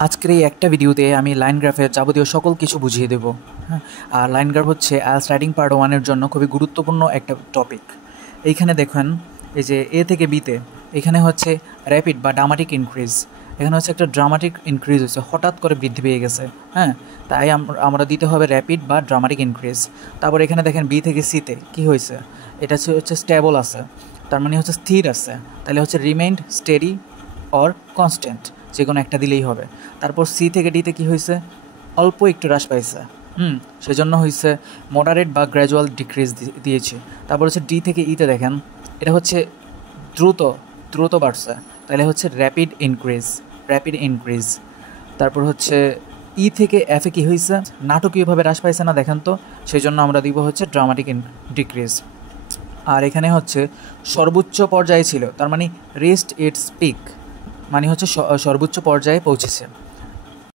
আজকের এই একটা ভিডিওতে আমি লাইন গ্রাফের যাবতীয় সকল কিছু বুঝিয়ে দেব। হ্যাঁ, আর লাইন গ্রাফ হচ্ছে আইএলটিএস রাইটিং পার্ট 1 এর জন্য খুবই গুরুত্বপূর্ণ একটা টপিক। এইখানে দেখেন, এই যে এ থেকে বিতে, এখানে হচ্ছে র্যাপিড বা ড্রামাটিক ইনক্রিজ। এখানে হচ্ছে একটা ড্রামাটিক ইনক্রিজ হচ্ছে, হঠাৎ করে বৃদ্ধি পেয়ে গেছে। হ্যাঁ, তাই আমরা দিতে হবে র্যাপিড বা ড্রামাটিক ইনক্রিজ। তারপর এখানে দেখেন বি থেকে সিতে কী হয়েছে, এটা হচ্ছে স্টেবল আছে, তার মানে হচ্ছে স্থির আছে। তাহলে হচ্ছে রিমেইন্ড স্টেডি অর কনস্ট্যান্ট, যে কোনো একটা দিলেই হবে। তারপর সি থেকে ডিতে কী হয়েছে, অল্প একটু হ্রাস পাইছে। সেজন্য হয়েছে মডারেট বা গ্র্যাজুয়াল ডিক্রিজ দিয়েছে। তারপর হচ্ছে ডি থেকে ইতে দেখেন, এটা হচ্ছে দ্রুত দ্রুত বাড়ছে, তাহলে হচ্ছে র্যাপিড ইনক্রিজ। তারপর হচ্ছে ই থেকে এফে কী হয়েছে, নাটকীয়ভাবে হ্রাস পাইছে না, দেখেন তো, সেই জন্য আমরা দিব হচ্ছে ড্রামাটিক ডিক্রিজ। আর এখানে হচ্ছে সর্বোচ্চ পর্যায়ে ছিল, তার মানে রেস্ট ইটস পিক, মানে হচ্ছে সর্বোচ্চ পর্যায়ে পৌঁছেছে।